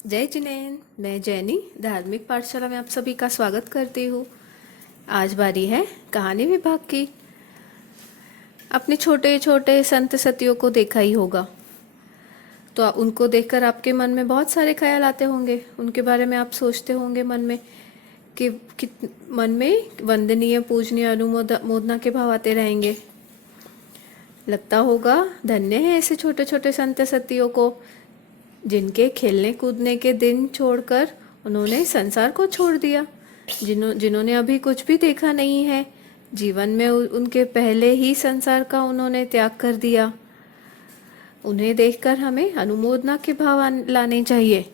जय जिनेन। मैं जैनी धार्मिक पाठशाला में आप सभी का स्वागत करती हूँ। आज बारी है कहानी विभाग की। अपने छोटे छोटे संत सतियों को देखा ही होगा, तो उनको देखकर आपके मन में बहुत सारे ख्याल आते होंगे। उनके बारे में आप सोचते होंगे मन में कि मन में वंदनीय पूजनीय अनुमोदना के भाव आते रहेंगे। लगता होगा धन्य है ऐसे छोटे छोटे संत सतियों को, जिनके खेलने कूदने के दिन छोड़कर उन्होंने संसार को छोड़ दिया। जिन्होंने अभी कुछ भी देखा नहीं है, जीवन में उनके पहले ही संसार का उन्होंने त्याग कर दिया। उन्हें देखकर हमें अनुमोदना के भाव लाने चाहिए।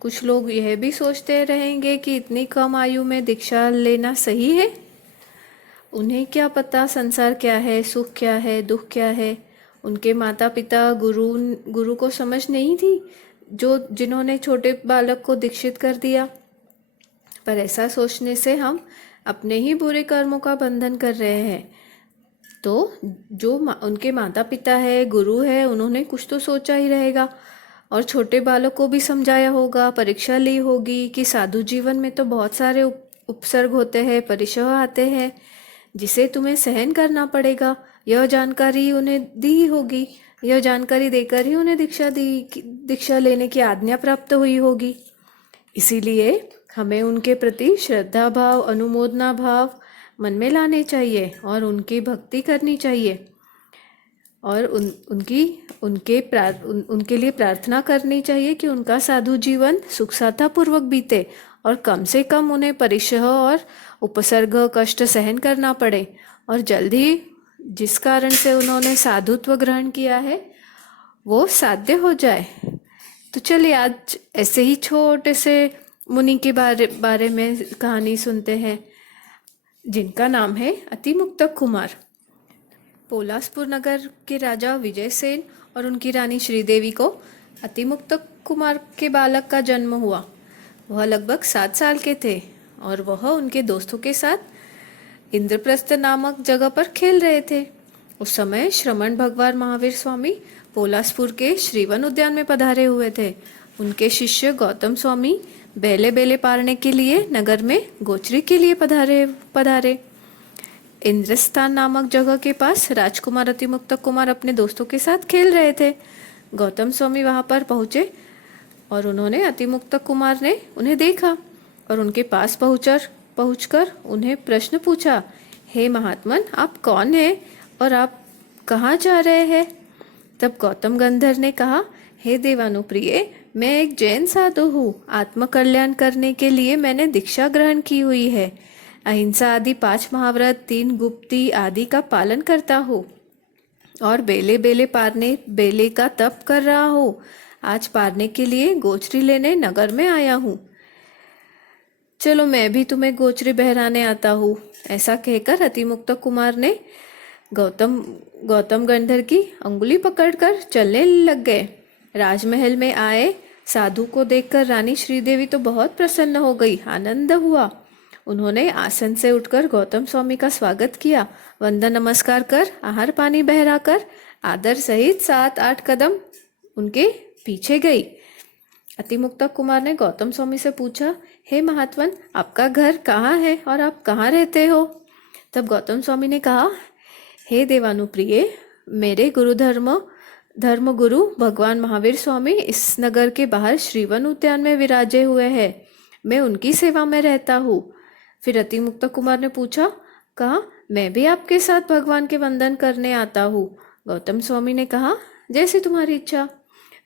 कुछ लोग यह भी सोचते रहेंगे कि इतनी कम आयु में दीक्षा लेना सही है। उन्हें क्या पता संसार क्या है, सुख क्या है, दुख क्या है। उनके माता पिता गुरु को समझ नहीं थी, जिन्होंने छोटे बालक को दीक्षित कर दिया। पर ऐसा सोचने से हम अपने ही बुरे कर्मों का बंधन कर रहे हैं। तो जो उनके माता पिता है, गुरु है, उन्होंने कुछ तो सोचा ही रहेगा और छोटे बालक को भी समझाया होगा, परीक्षा ली होगी कि साधु जीवन में तो बहुत सारे उपसर्ग होते हैं, परिशह आते हैं, जिसे तुम्हें सहन करना पड़ेगा। यह जानकारी उन्हें दी होगी, यह जानकारी देकर ही उन्हें दीक्षा लेने की आज्ञा प्राप्त हुई होगी। इसीलिए हमें उनके प्रति श्रद्धा भाव, अनुमोदना भाव मन में लाने चाहिए और उनकी भक्ति करनी चाहिए और उनके लिए प्रार्थना करनी चाहिए कि उनका साधु जीवन सुखसाता पूर्वक बीते और कम से कम उन्हें परिशह और उपसर्ग कष्ट सहन करना पड़े और जल्दी जिस कारण से उन्होंने साधुत्व ग्रहण किया है वो साध्य हो जाए। तो चलिए आज ऐसे ही छोटे से मुनि के बारे में कहानी सुनते हैं, जिनका नाम है अतिमुक्तक कुमार। पोलासपुर नगर के राजा विजयसेन और उनकी रानी श्रीदेवी को अतिमुक्तक कुमार के बालक का जन्म हुआ। वह लगभग 7 साल के थे और वह उनके दोस्तों के साथ इंद्रप्रस्थ नामक जगह पर खेल रहे थे। उस समय श्रमण भगवान महावीर स्वामी पोलासपुर के श्रीवन उद्यान में पधारे हुए थे। उनके शिष्य गौतम स्वामी बेले बेले पारने के लिए नगर में गोचरी के लिए पधारे। इंद्रस्थान नामक जगह के पास राजकुमार अतिमुक्तक कुमार अपने दोस्तों के साथ खेल रहे थे। गौतम स्वामी वहां पर पहुंचे और उन्होंने अतिमुक्तक कुमार ने उन्हें देखा और उनके पास पहुंचकर उन्हें प्रश्न पूछा, हे महात्मन, आप कौन हैं और आप कहाँ जा रहे हैं? तब गौतम गंधर ने कहा, हे देवानुप्रिय, मैं एक जैन साधु हूँ। आत्मकल्याण करने के लिए मैंने दीक्षा ग्रहण की हुई है। अहिंसा आदि 5 महाव्रत, 3 गुप्ती आदि का पालन करता हूँ और बेले बेले पारने बेले का तप कर रहा हूँ। आज पारने के लिए गोचरी लेने नगर में आया हूँ। चलो मैं भी तुम्हें गोचरी बहराने आता हूँ। ऐसा कहकर अतिमुक्तक कुमार ने गौतम गंधर की अंगुली पकड़कर चलने लग गए। राजमहल में आए साधु को देखकर रानी श्रीदेवी तो बहुत प्रसन्न हो गई, आनंद हुआ। उन्होंने आसन से उठकर गौतम स्वामी का स्वागत किया, वंदन नमस्कार कर आहार पानी बहराकर आदर सहित 7-8 कदम उनके पीछे गई। अतिमुक्तक कुमार ने गौतम स्वामी से पूछा, हे महात्मन, आपका घर कहाँ है और आप कहाँ रहते हो? तब गौतम स्वामी ने कहा, हे देवानुप्रिय, मेरे धर्म गुरु भगवान महावीर स्वामी इस नगर के बाहर श्रीवन उद्यान में विराजे हुए हैं। मैं उनकी सेवा में रहता हूँ। फिर अतिमुक्तक कुमार ने पूछा, कहा, मैं भी आपके साथ भगवान के वंदन करने आता हूँ। गौतम स्वामी ने कहा, जैसे तुम्हारी इच्छा।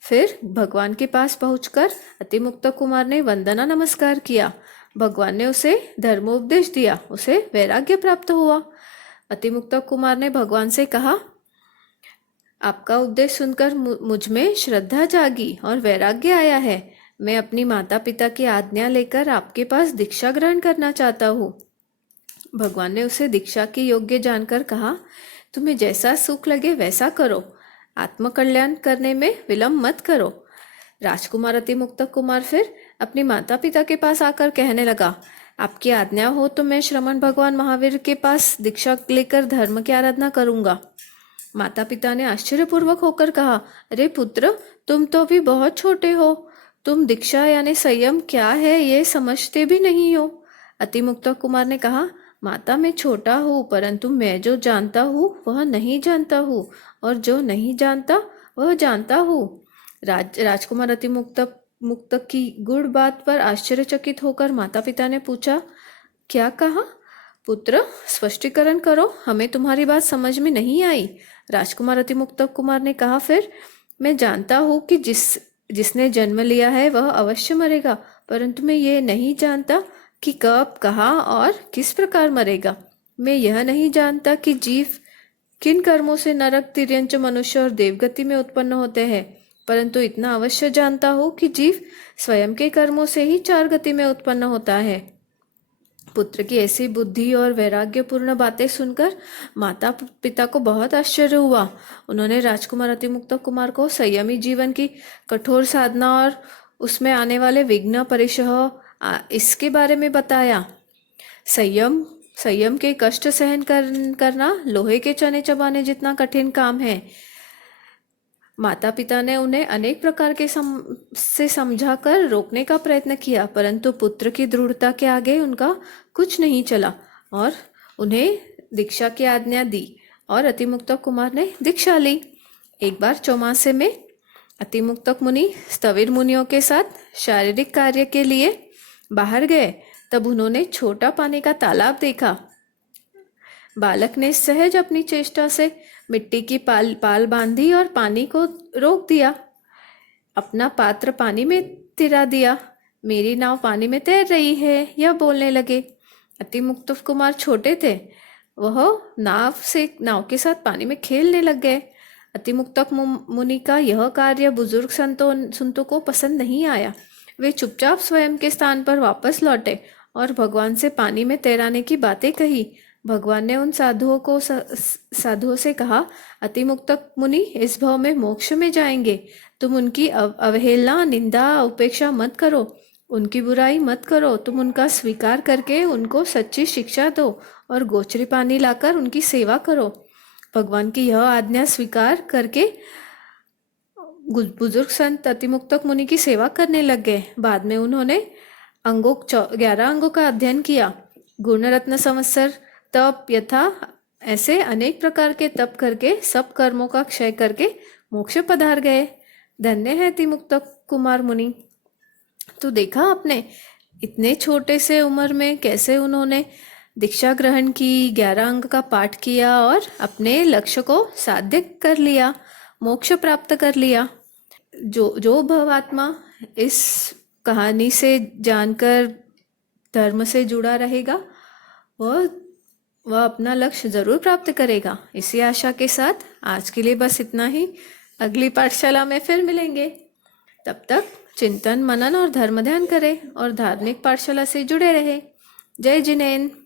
फिर भगवान के पास पहुंचकर अतिमुक्तक कुमार ने वंदना नमस्कार किया। भगवान ने उसे धर्मोपदेश दिया, उसे वैराग्य प्राप्त हुआ। अतिमुक्तक कुमार ने भगवान से कहा, आपका उपदेश सुनकर मुझ में श्रद्धा जागी और वैराग्य आया है। मैं अपनी माता पिता की आज्ञा लेकर आपके पास दीक्षा ग्रहण करना चाहता हूँ। भगवान ने उसे दीक्षा के योग्य जानकर कहा, तुम्हें जैसा सुख लगे वैसा करो, आत्मकल्याण करने में विलंब मत करो। राजकुमार अतिमुक्तक कुमार फिर अपनी माता पिता के पास आकर कहने लगा, आपकी आज्ञा हो तो मैं श्रमण भगवान महावीर के पास दीक्षा लेकर धर्म की आराधना करूंगा। माता पिता ने आश्चर्यपूर्वक होकर कहा, अरे पुत्र, तुम तो अभी बहुत छोटे हो, तुम दीक्षा यानी संयम क्या है ये समझते भी नहीं हो। अतिमुक्त कुमार ने कहा, माता मैं छोटा हूँ, परंतु मैं जो जानता हूँ वह नहीं जानता हूँ, और जो नहीं जानता वह जानता हूँ। राजकुमार अतिमुक्त मुक्त की गुड़ बात पर आश्चर्यचकित होकर माता पिता ने पूछा, क्या कहा पुत्र, स्पष्टीकरण करो, हमें तुम्हारी बात समझ में नहीं आई। राजकुमार अतिमुक्त कुमार ने कहा, फिर मैं जानता हूँ कि जिसने जन्म लिया है वह अवश्य मरेगा, परंतु मैं ये नहीं जानता कि कब, कहाँ और किस प्रकार मरेगा। मैं यह नहीं जानता कि जीव किन कर्मों से नरक, तिर्यंच, मनुष्य और देवगति में उत्पन्न होते हैं, परंतु इतना अवश्य जानता हूँ कि जीव स्वयं के कर्मों से ही चार गति में उत्पन्न होता है। पुत्र की ऐसी बुद्धि और वैराग्यपूर्ण बातें सुनकर माता पिता को बहुत आश्चर्य हुआ। उन्होंने राजकुमार अतिमुक्त कुमार को संयमी जीवन की कठोर साधना और उसमें आने वाले विघ्न, परिशह इसके बारे में बताया। संयम के कष्ट सहन करना लोहे के चने चबाने जितना कठिन काम है। माता पिता ने उन्हें अनेक प्रकार के से समझाकर रोकने का प्रयत्न किया, परंतु पुत्र की दृढ़ता के आगे उनका कुछ नहीं चला और उन्हें दीक्षा की आज्ञा दी और अतिमुक्त कुमार ने दीक्षा ली। एक बार चौमासे में अतिमुक्त मुनि स्थविर मुनियों के साथ शारीरिक कार्य के लिए बाहर गए। तब उन्होंने छोटा पानी का तालाब देखा। बालक ने सहज अपनी चेष्टा से मिट्टी की पाल बांधी और पानी को रोक दिया। अपना पात्र पानी में तिरा दिया। मेरी नाव पानी में तैर रही है, यह बोलने लगे। अतिमुक्त कुमार छोटे थे, वह नाव के साथ पानी में खेलने लग गए। अतिमुक्त मुनि का यह कार्य बुजुर्ग संतों को पसंद नहीं आया। वे चुपचाप स्वयं के स्थान पर वापस लौटे और भगवान से पानी में तैराने की बातें कही। भगवान ने उन साधुओं से कहा, अतिमुक्त मुनि इस भाव में मोक्ष में जाएंगे। तुम उनकी अवहेलना, निंदा, उपेक्षा मत करो, उनकी बुराई मत करो। तुम उनका स्वीकार करके उनको सच्ची शिक्षा दो और गोचरी पानी लाकर उनकी सेवा करो। भगवान की यह आज्ञा स्वीकार करके बुजुर्ग संत अतिमुक्त मुनि की सेवा करने लग गए। बाद में उन्होंने 11 अंगों का अध्ययन किया। गुणरत्न संवत्सर तप, यथा ऐसे अनेक प्रकार के तप करके सब कर्मों का क्षय करके मोक्ष पधार गए। धन्य है अतिमुक्त कुमार मुनि। तो देखा आपने, इतने छोटे से उम्र में कैसे उन्होंने दीक्षा ग्रहण की, 11 अंग का पाठ किया और अपने लक्ष्य को साध्य कर लिया, मोक्ष प्राप्त कर लिया। जो भवात्मा इस कहानी से जानकर धर्म से जुड़ा रहेगा वह अपना लक्ष्य जरूर प्राप्त करेगा। इसी आशा के साथ आज के लिए बस इतना ही। अगली पाठशाला में फिर मिलेंगे। तब तक चिंतन, मनन और धर्म ध्यान करें और धार्मिक पाठशाला से जुड़े रहे। जय जिनेन्द्र।